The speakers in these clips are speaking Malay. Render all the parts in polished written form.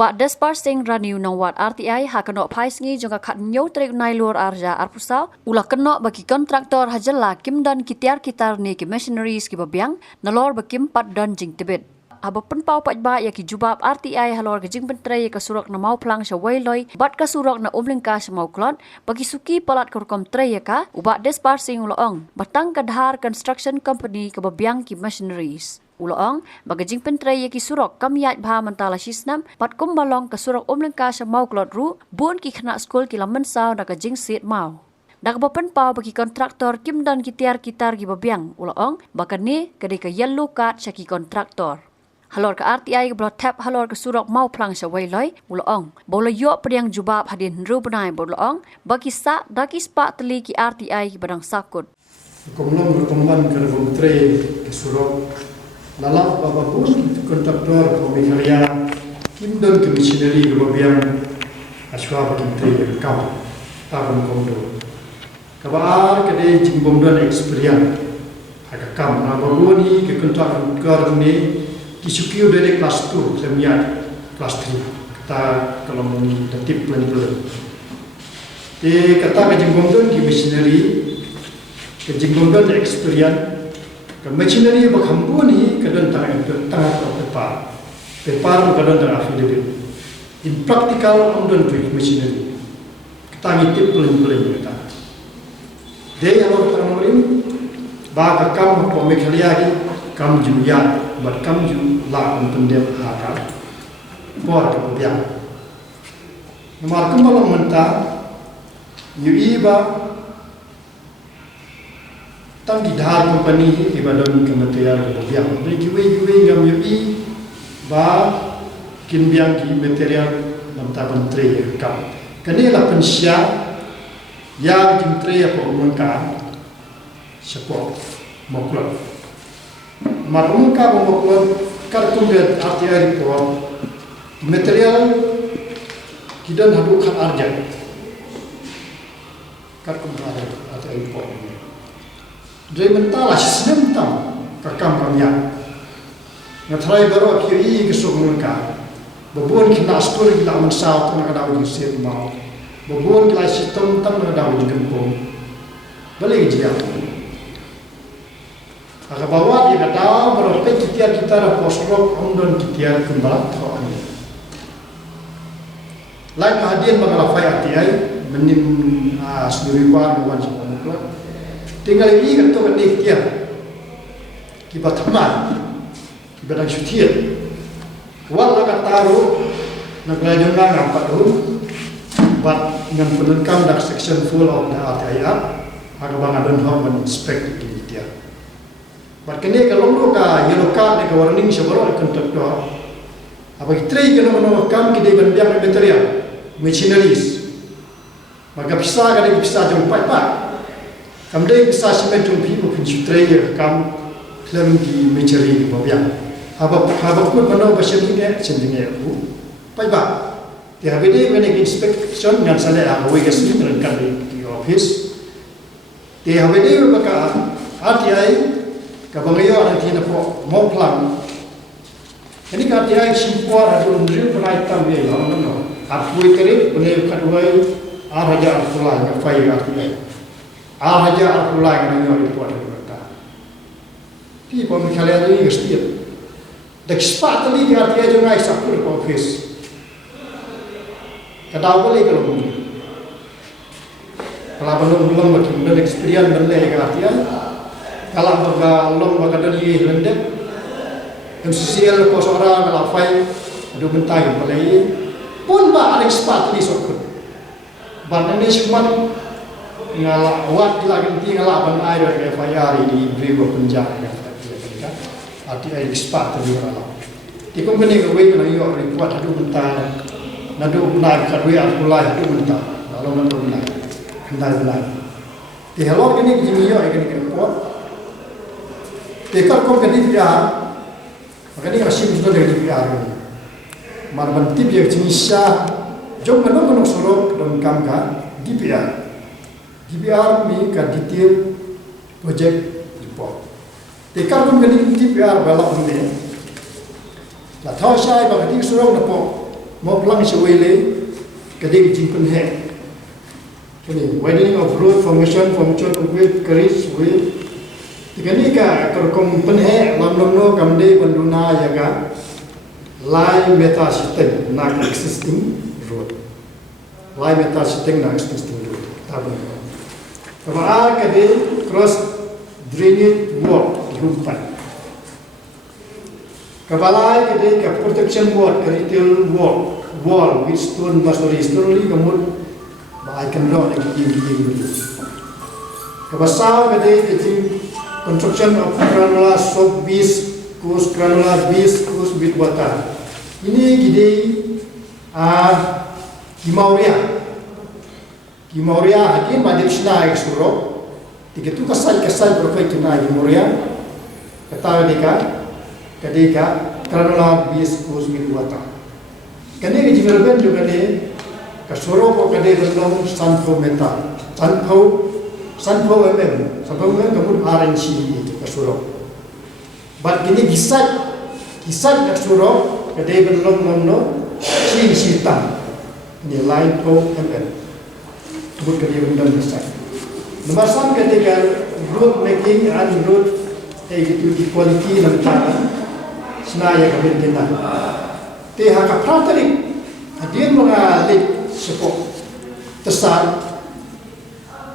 Ubak Desparsing Raniu Nangwat RTI hakenok pais ngi jangka kat nyau trik nailur arja arpusau ulah kenok bagi kontraktor hajala kim dan kitiar kitar ni ki machineries ki babiang nalor bakim pat dan jing tibet. Aba penpau pajba ya ki jubab RTI halor ke jing pentre ya ke surak na mau plang syawai loy bat ke surak na umlingka semau klot bagi suki palat kurkom tre ya ka ubak Desparsing uloong batang kadhar construction company ke babiang ki machineries. Uloong bagajing pentre ye ki surok kamyat bha mantala shisnam pat kumbalong ke surok umlengka shamau klot ru bun ki khna skul ki lamen saw da kajing sit mau dak bapen pau bagi kontraktor kim dan kitiar kitar gi babiang uloong bakani kede ke yellow card syaki kontraktor halor ke RTI ke blot tap halor ke surok mau plang syawai loy uloong bola yo priang jubab hadin ru benai bolong bagi sa daki spa teli ki RTI ki badang sakut komlong berteman ke pentre ke surok lalap apapun kontraktor pemikarya kim dan komisioneri kebabian aswa penting kau tahun kondo kabar kede jimbom dan experience agak kam apapun ni ke kontraktor ni kisukiu dari kelas 2 semiat kelas 3 kita kalau mendatip plan-plan kata ke jimbom dan komisioneri ke jimbom dan experience ke machinery bakhampu ni kadang tengah pepar kadang tengah affidavit in practical on tu machinery kita ngitip pelan-pelan kita dia yang orang lain baga kam ko mekhaliya kam juya bat kam ju la pendem akal por ke biang nomor kembali menta yuiba tang di dahar company ibadan kementerian kebabian jadi giwe ngam yubi ba kin biang ki material nam ta menteri kam kani la pensia ya menteri apa umumkan support moklot mar umumkan moklot kartu dia RTI report material kidan hadu kan arja kartu RTI report jadi mentala sistem tam kakam kamya ngatrai baru kiri ke sungurka babon kina skor gila mansau tu nak dawo sir mau babon kila sistem tam nak dawo gempong balik dia agak bawa dia kata berapa kita ada postrok ondon kita kembali tu ani lain hadiah mengalafai RTI menim sendiri war bukan semua tinggal ini kan tu kan dia kita teman kita nak syutir wala kataru nak belajar ngapa tu buat dengan penelkam dak section full of the RTI ada bang ada orang inspect dia buat kini kalau lu ka yellow card ni warning sebelum kontraktor apa kita kena menolakkan kita berbiang material machineries maka bisa kada bisa jumpa pak kamdai bisa semen tumpi mungkin sutraya kam klaim di mencari babiang haba pun mana pasal ini sendiri aku baik dia bede mana inspection dengan saya awak kesini terangkan di office dia bede maka RTI kabangayo ada tina po mau plan ini RTI simpua ada undri pernah tambah no aku ikut punya kadwai araja arfulai ngafai RTI araja arfulai dengan report kita ki pemikiran ini gestir dak spa tali di RTI jo ngai sakur office kadau boleh kalau mungkin kalau belum betul experience benda RTI kalau belum bakadali rendet MCCL kos orang kalau file adu bentai boleh pun ba ada spa tali sakur bandane cuma ngala wat lagi tinggal ban air ke FIR di Brego penjara RTI spa tali orang di company ke way kalau yo report adu bentar nadu naik kadwe arpulai adu bentar lalu nadu naik kendal di hello ini jimiyo ini report tekar kom kadi dia makanya kasih sudah dari dia marban tip yang jenisnya jom menong solo dan kamka DPR mi ka detail project report tekar kom kadi DPR balak ni la thau sai ba kadi surong na po mau pelang sewele kadang jingkun hek. Kini widening of road formation from chot with courage way. Tikani ka kerkom penhe lamnomno kamde banduna yaga line meta system na existing road. Line meta system na existing road. Tabun. Kaba kade cross drainage wall rumpan. Kabalai kade ka protection wall retail wall with stone masonry stone kamut ba ikan lo nak tinggi. Kabasau kade kecil construction of granular soap base kus granular base kus with water. Ini gede Gimauria hakim madip sna eksuro. Tiga tu kasal perfect na Gimauria. Kata kadeka granular base kus with water. Kani ke development juga ni kasuro ko kade belum sanfo meta. Sanfo MM kamu RNC itu kasuro. But kini kisah kasuro kade belum si tam. Ini line ko MM. Kamu kade belum kisah. Nomor 3 kade road making and road itu equality dan tanah. Senaya kami kena. Tehak praterik hadir mengalir sepok tesar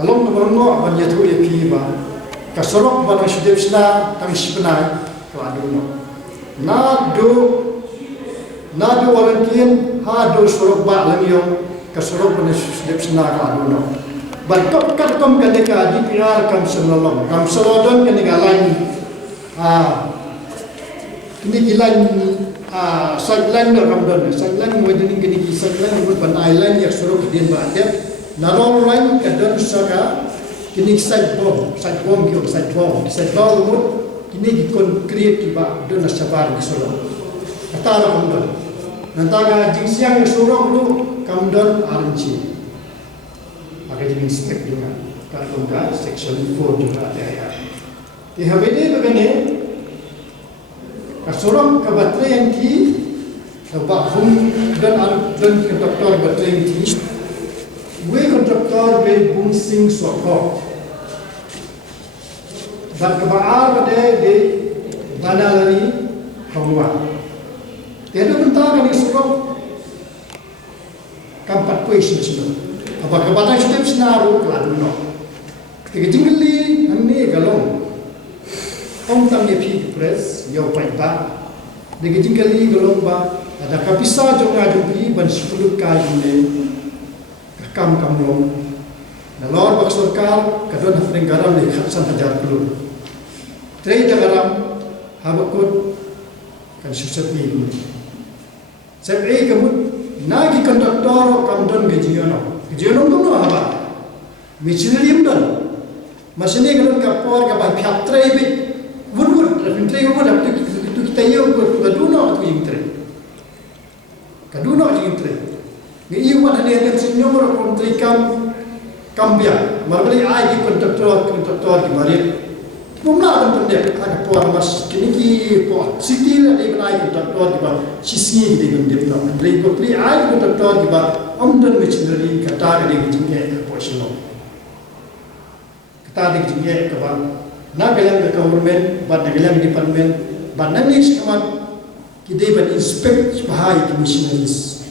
kalau mengenok banyak tu lebih bah kasorok banyak sudah sena kami sebenarnya keaduno nado walantin hado sorok bah lamiong kasorok banyak sudah sena keaduno berkap katom kadeka DPR kam selodon kadeka lain ini gilan sideline na kamdan sideline widening kini sideline buat pan island yang suruh kedian berada narrow line kadang saka kini side bomb umur kini dikon create tiba dona sabar di solo kata ada kamdan nanti jingsiang yang suruh lu kamdan RNC agak jadi inspect dengan kalau section 4 juga ada ya di HBD begini kasorong ke baterai yang ti sebab dan kontraktor baterai yang ti kontraktor be bungsing sokok dan kebaar pada de banalari kongwa tiada bentar kali sokok kampat kuis semua apa kebatai step senaru keladuno tiga jinggeli ane galong Om tang yepi press yau paita degi jingkali golomba ada kapisa jonga jumpi ban 10 kali kam long nalor bak sarkar kadon hafring garam le khatsan hajar puluh trei garam habakut kan susapi sabi kamut nagi kontraktor kamdon gejiono tu no haba michilium don masini kadon kapor ka ba phap trei bi Wud, menteri umur dah itu kita yang berduno atau kaduno menteri. Ni iwan hanya ada senior menteri kambia. Marbali ai kontraktor di Marit. Mumla pendek ada puan mas kini puan city ada benai kontraktor di ba sisi di bendep no. Menteri menteri ai kontraktor di ba amdan machinery kata ada jingge posino. Kata ada jingge kawan na galang ke government ban galang department ban nanis kamat kidai ban inspect bahai commissionaries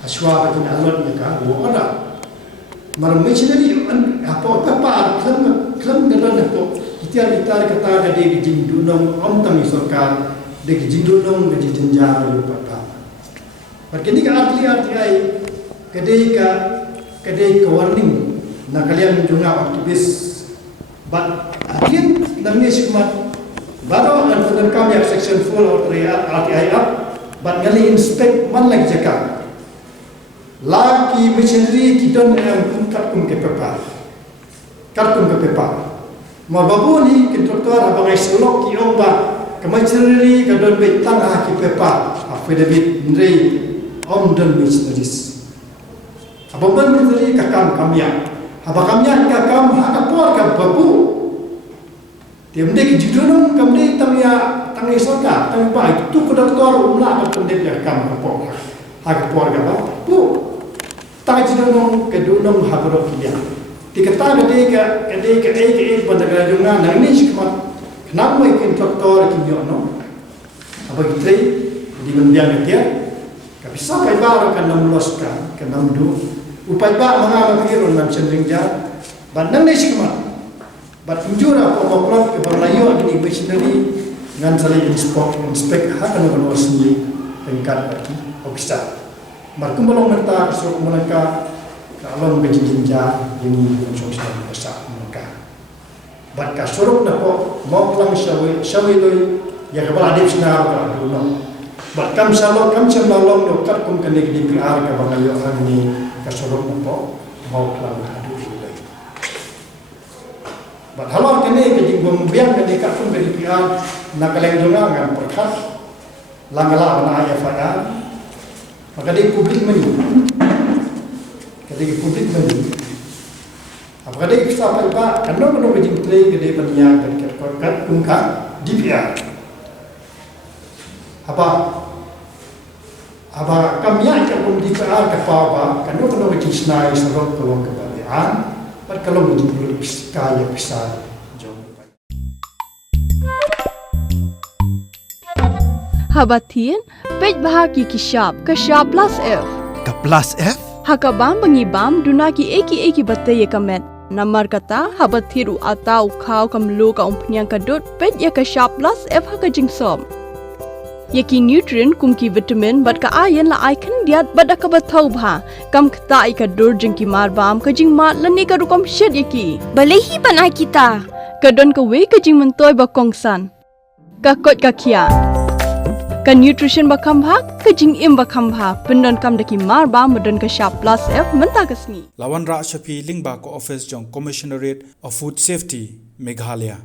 aswa batin alot ka wo ada mar missionary apa klam galan apa itiar kata ga de jindunong om tami sarkar de jindunong ga jenjar lu pata par kini ka arti ai kadai ka warning na kalian junga aktivis but again namanya sikmat baru dan kami section 4 atau RTI up but ngali inspect man lagi jaka lagi machinery kita yang kat ke pepa ma babu ni kontraktor abang selok ki omba ke machinery ka don be tangah ki pepa affidavit ndrei om don machineries abang machinery ka kamya abang ka kam hakapor ka babu Tiada kejadian kami tamia tangi soka, tangi baik tu kontraktor umlah akan pendek yang kamu kapok. hak keluarga ba bu ta ji nong ke du nong ha ro ki ya ti ka ta ke bandara junga nang ni sikmat kenapa mai kin traktor ki yo no apa kita di mendiang dia ka bisa pai ba kan nam loska kan nam du upai ba manga makiro nam cendring ja ban nang ni sikmat bat injura ko klot ke berlayu agni missionary ngan sali inspect ha kan no sini tingkat bagi ofisa markum belum menta so mereka kalau berjinja ini sosial besar mereka bat ka suruh na ko mo lang shawi loy ya ka bala dip sinar ka duno bat kam salo kam chamlalong no kat kum kan di PR ka bangayo agni ka suruh na ko mo lang adu loy bat halor kene ke jing bom biang ke ka kum di PR na kaleng dunga ngan perkat langala na ya fada maka di publik meni ketika publik meni apakah dia bisa apa kano bejing play gede peniak kat kungka DPR apa kami akan pun DPR ke apa kano bejing senai serok kolong kebalian kalau bejing perlu kaya besar Habatin, pej bahagi kishab plus F. Ka plus F? Hakabam bangibam duna ki eki batte ye kamet. Namar kata habathiru atau khau kamlu ka umpnyang kadut pej ya kishab plus F haka jingsom. Yaki nutrient kumki vitamin bat ka ayan la icon diat bat ka bathau bha. Kam kta I ka dur jingki mar bam ka jing mat lani ka rukom shed yaki. Balehi banai kita. Kadon ka we ka jing mentoy ba kongsan. Ka kot ka kia. Ka nutrition bakam bha ka jing im bakam bha pendon kam daki mar ba modon ka sharp plus F menta kasni Lawan Ra Shafi Lingba ko office jong Commissionerate of Food Safety Meghalaya